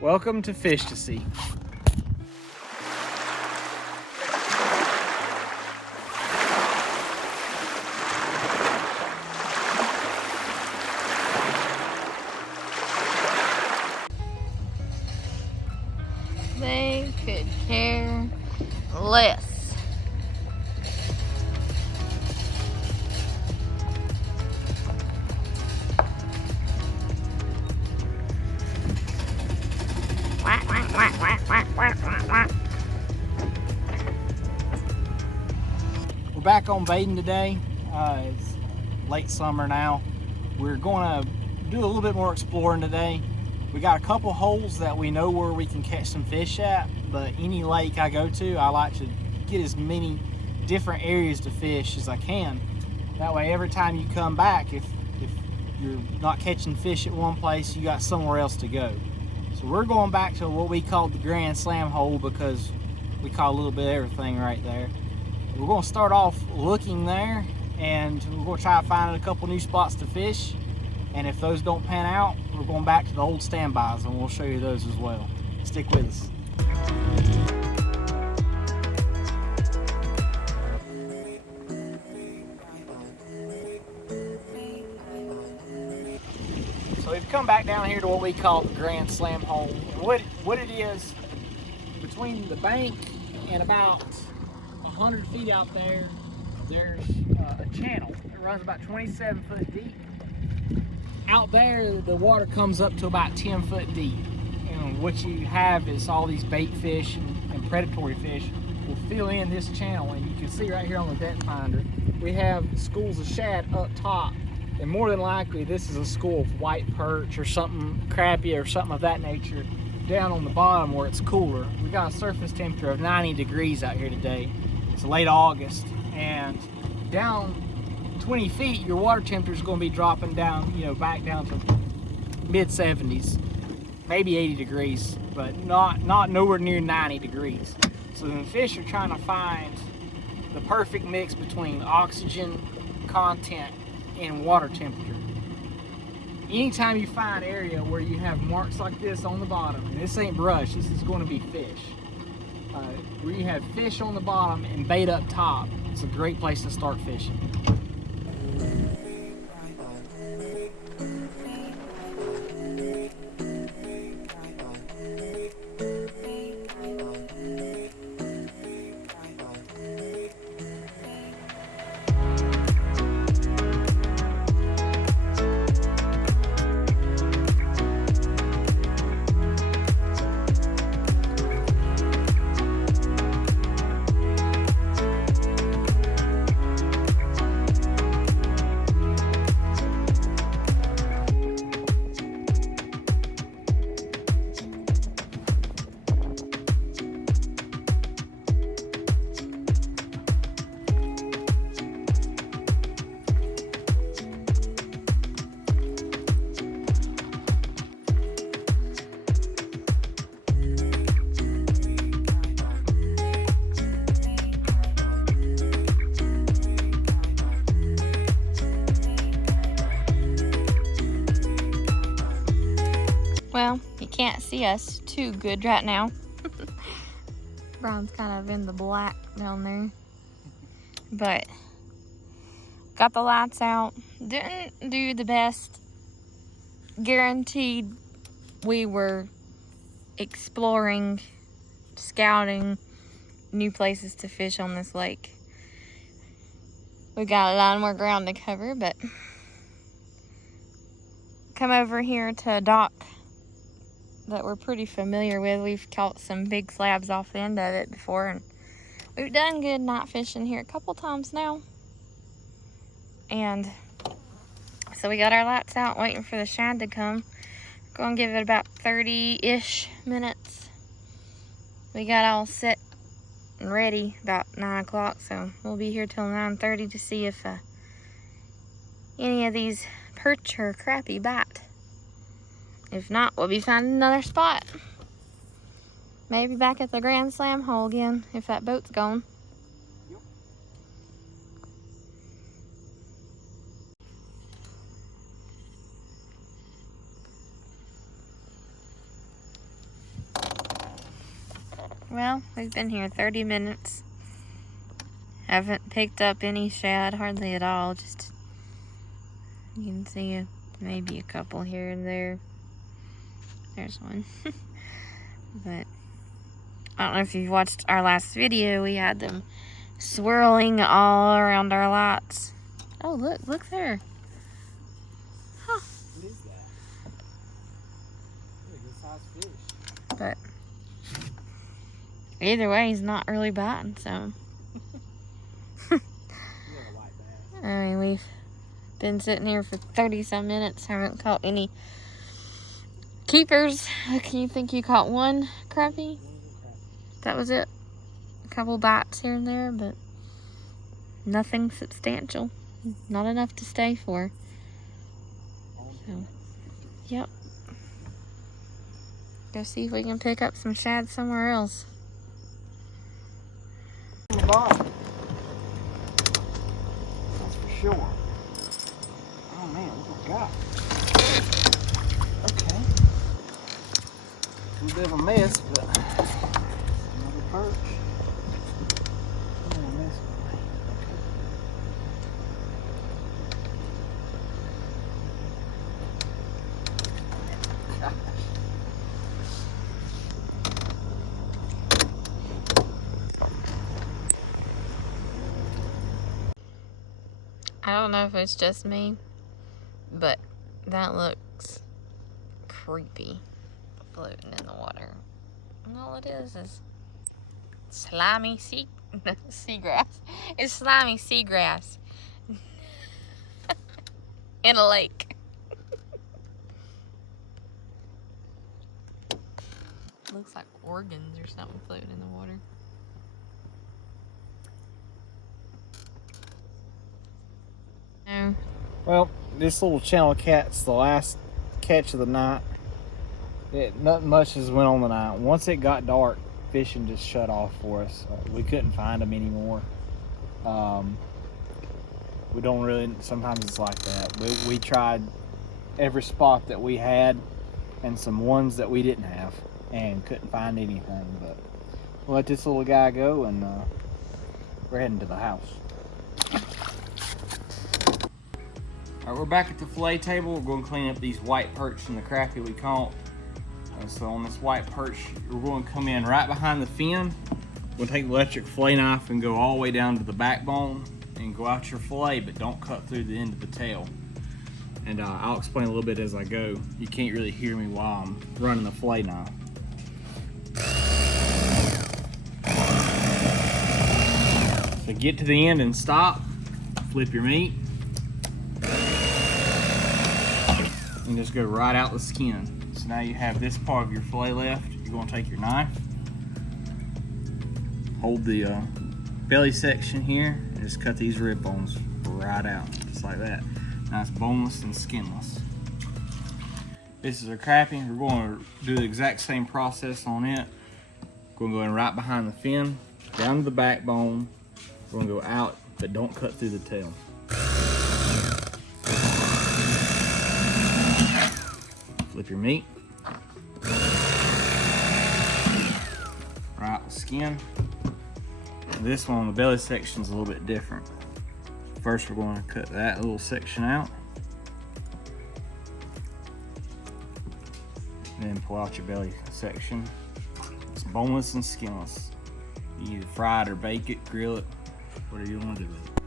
Welcome to Fish to See. They could care less. We're back on Badin today. It's late summer now. We're going to do a little bit more exploring today. We got a couple holes that we know where we can catch some fish at, but any lake I go to, I like to get as many different areas to fish as I can. That way, every time you come back, if you're not catching fish at one place, you got somewhere else to go. So we're going back to what we call the Grand Slam hole because we call a little bit of everything right there. We're going to start off looking there, and we're going to try to find a couple new spots to fish. And if those don't pan out, we're going back to the old standbys, and we'll show you those as well. Stick with us. So we've come back down here to what we call the Grand Slam hole. And what it is, between the bank and about 100 feet out there, there's a channel. It runs about 27 foot deep. Out there, the water comes up to about 10 foot deep. And what you have is all these bait fish and predatory fish will fill in this channel. And you can see right here on the depth finder, we have schools of shad up top. And more than likely, this is a school of white perch or something, crappie or something of that nature down on the bottom where it's cooler. We got a surface temperature of 90 degrees out here today. It's late August, and down 20 feet, your water temperature is going to be dropping down, back down to mid 70s, maybe 80 degrees, but not nowhere near 90 degrees. So the fish are trying to find the perfect mix between oxygen content and water temperature. Anytime you find an area where you have marks like this on the bottom, and this ain't brush, this is going to be fish. Where you have fish on the bottom and bait up top, it's a great place to start fishing. Well, you can't see us too good right now. Brian's kind of in the black down there. But got the lights out. Didn't do the best. Guaranteed we were exploring, scouting new places to fish on this lake. We got a lot more ground to cover, but come over here to a dock that we're pretty familiar with. We've caught some big slabs off the end of it before, and we've done good night fishing here a couple times now. And so we got our lights out waiting for the shad to come. Gonna give it about 30-ish minutes. We got all set and ready about 9 o'clock, so we'll be here till 9:30 to see if any of these perch or crappie bite. If not, we'll be finding another spot. Maybe back at the Grand Slam hole again, if that boat's gone. Yep. Well, we've been here 30 minutes. Haven't picked up any shad, hardly at all. Just, you can see maybe a couple here and there. There's one. But I don't know if you've watched our last video. We had them swirling all around our lights. Oh, look there. Huh. What is that? Really good sized fish. But either way, he's not really biting, so. I mean, we've been sitting here for 30-some minutes, haven't caught any keepers. Can you think you caught one crappie? That was it. A couple bites here and there, but nothing substantial. Not enough to stay for. So, yep. Go see if we can pick up some shad somewhere else. On the bottom. That's for sure. Oh man, look what we got. Okay. A bit of a mess, but another perch. Oh, a mess. Okay. Gosh. I don't know if it's just me, but that looks creepy floating in the water. And all it is slimy seagrass. It's slimy seagrass in a lake. Looks like organs or something floating in the water. No. Well, this little channel cat's the last catch of the night. Nothing much has went on the night. Once it got dark, fishing just shut off for us. We couldn't find them anymore. We don't really, sometimes it's like that. We tried every spot that we had and some ones that we didn't have and couldn't find anything. But we'll let this little guy go, and we're heading to the house. All right, we're back at the fillet table. We're going to clean up these white perch and the crappie we caught. So on this white perch, we're going to come in right behind the fin. We're going to take the electric fillet knife and go all the way down to the backbone and go out your fillet, but don't cut through the end of the tail. And I'll explain a little bit as I go. You can't really hear me while I'm running the fillet knife. So get to the end and stop. Flip your meat. And just go right out the skin. So now you have this part of your fillet left. You're going to take your knife, hold the belly section here, and just cut these rib bones right out, just like that. Now it's boneless and skinless. This is our crappie. We're going to do the exact same process on it. We're going to go in right behind the fin, down to the backbone. We're going to go out, but don't cut through the tail. Flip your meat. Right out the skin. This one on the belly section is a little bit different. First, we're going to cut that little section out. Then pull out your belly section. It's boneless and skinless. You either fry it or bake it, grill it, whatever you want to do with it.